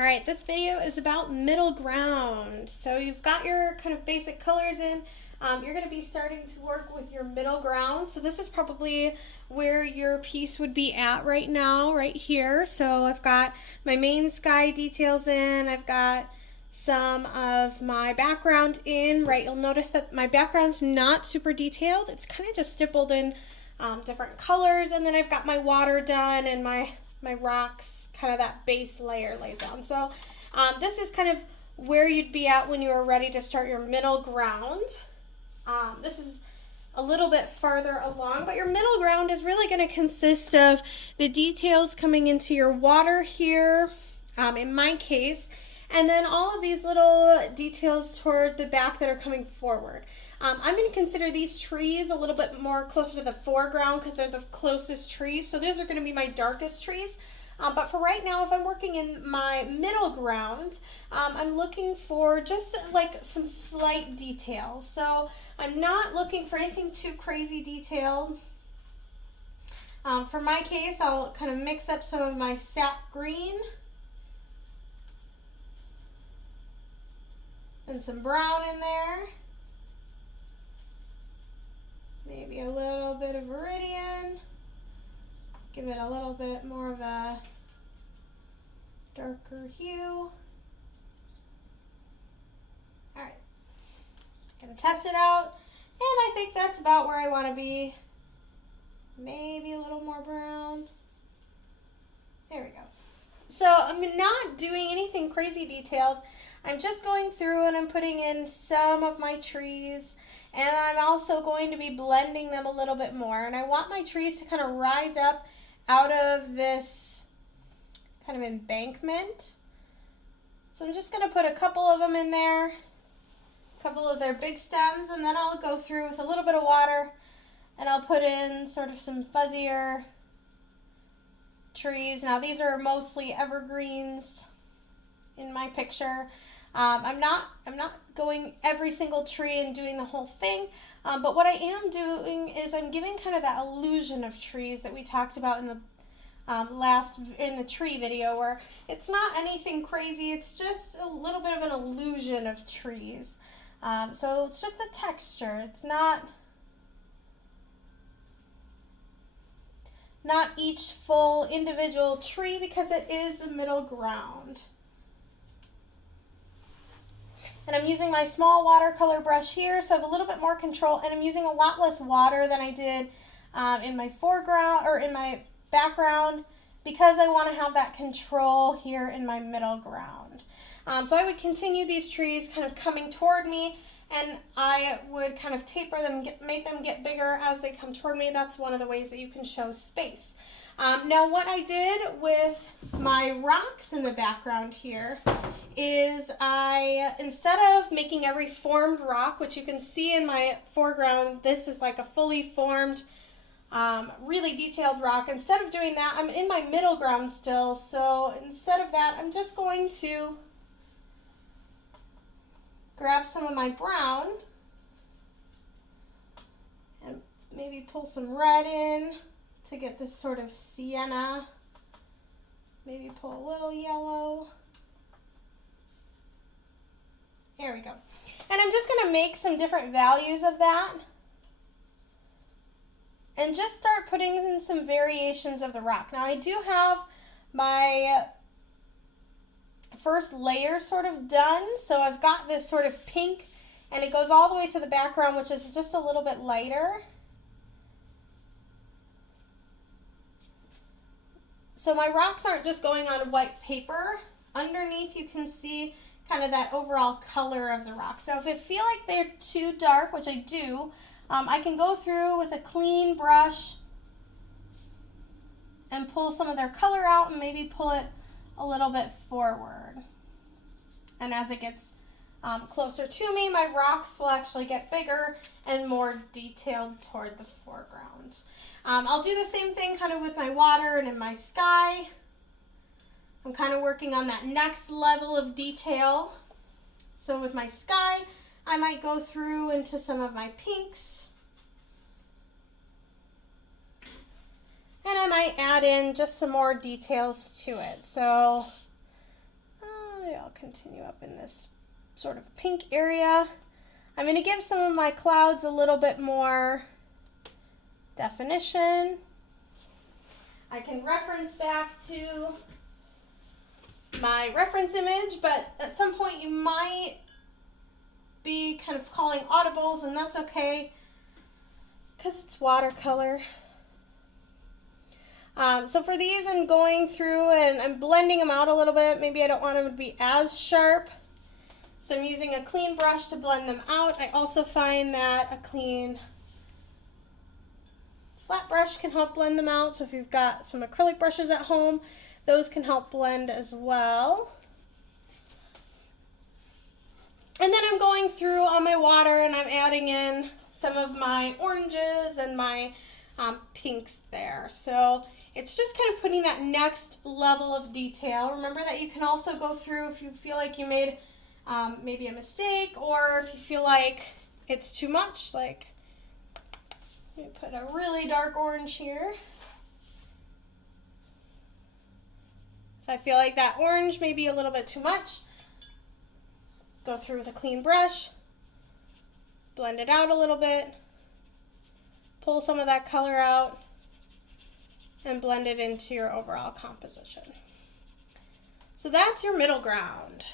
All right, this video is about middle ground. So you've got your kind of basic colors in. You're going to be starting to work with your middle ground. So this is probably where your piece would be at right now, right here. So I've got my main sky details in. I've got some of my background in, right? You'll notice that my background's not super detailed. It's kind of just stippled in different colors. And then I've got my water done and my rocks, kind of that base layer laid down. So this is kind of where you'd be at when you are ready to start your middle ground. This is a little bit farther along, but your middle ground is really going to consist of the details coming into your water here, in my case, and then all of these little details toward the back that are coming forward. I'm going to consider these trees a little bit more closer to the foreground because they're the closest trees. So those are going to be my darkest trees. But for right now, if I'm working in my middle ground, I'm looking for just like some slight details. So I'm not looking for anything too crazy detailed. For my case, I'll kind of mix up some of my sap green and some brown in there. Maybe a little bit of Viridian. Give it a little bit more of a darker hue. Alright, gonna test it out, and I think that's about where I want to be. Maybe a little more brown. There we go. So I'm not doing anything crazy detailed. I'm just going through and I'm putting in some of my trees, and I'm also going to be blending them a little bit more. And I want my trees to kind of rise up out of this kind of embankment. So I'm just going to put a couple of them in there, a couple of their big stems, and then I'll go through with a little bit of water and I'll put in sort of some fuzzier trees. Now these are mostly evergreens in my picture. I'm not going every single tree and doing the whole thing, but what I am doing is I'm giving kind of that illusion of trees that we talked about in the in the tree video, where it's not anything crazy, it's just a little bit of an illusion of trees. So it's just the texture. It's not each full individual tree because it is the middle ground. And I'm using my small watercolor brush here, so I have a little bit more control, and I'm using a lot less water than I did in my foreground or in my background, because I want to have that control here in my middle ground. So I would continue these trees kind of coming toward me, and I would kind of taper them, make them get bigger as they come toward me. That's one of the ways that you can show space. Now what I did with my rocks in the background here is instead of making every formed rock, which you can see in my foreground, this is like a fully formed, really detailed rock. Instead of doing that, I'm in my middle ground still, so instead of that, I'm just going to grab some of my brown and maybe pull some red in to get this sort of sienna. Maybe pull a little yellow. There we go. And I'm just going to make some different values of that and just start putting in some variations of the rock. Now I do have my first layer sort of done, so I've got this sort of pink, and it goes all the way to the background, which is just a little bit lighter. So my rocks aren't just going on white paper. Underneath you can see kind of that overall color of the rock. So if I feel like they're too dark, which I do, I can go through with a clean brush and pull some of their color out and maybe pull it a little bit forward. And as it gets closer to me, my rocks will actually get bigger and more detailed toward the foreground. I'll do the same thing kind of with my water and in my sky. I'm kind of working on that next level of detail. So with my sky, I might go through into some of my pinks. And I might add in just some more details to it. So I'll continue up in this sort of pink area. I'm going to give some of my clouds a little bit more definition. I can reference back to my reference image, but at some point you might be kind of calling audibles, and that's okay because it's watercolor. So for these, I'm going through and I'm blending them out a little bit. Maybe I don't want them to be as sharp, so I'm using a clean brush to blend them out. I also find that a clean flat brush can help blend them out. So if you've got some acrylic brushes at home, those can help blend as well. And then I'm going through on my water and I'm adding in some of my oranges and my pinks there. So it's just kind of putting that next level of detail. Remember that you can also go through if you feel like you made maybe a mistake, or if you feel like it's too much. Like, let me put a really dark orange here. If I feel like that orange may be a little bit too much, go through with a clean brush, blend it out a little bit, pull some of that color out, and blend it into your overall composition. So that's your middle ground.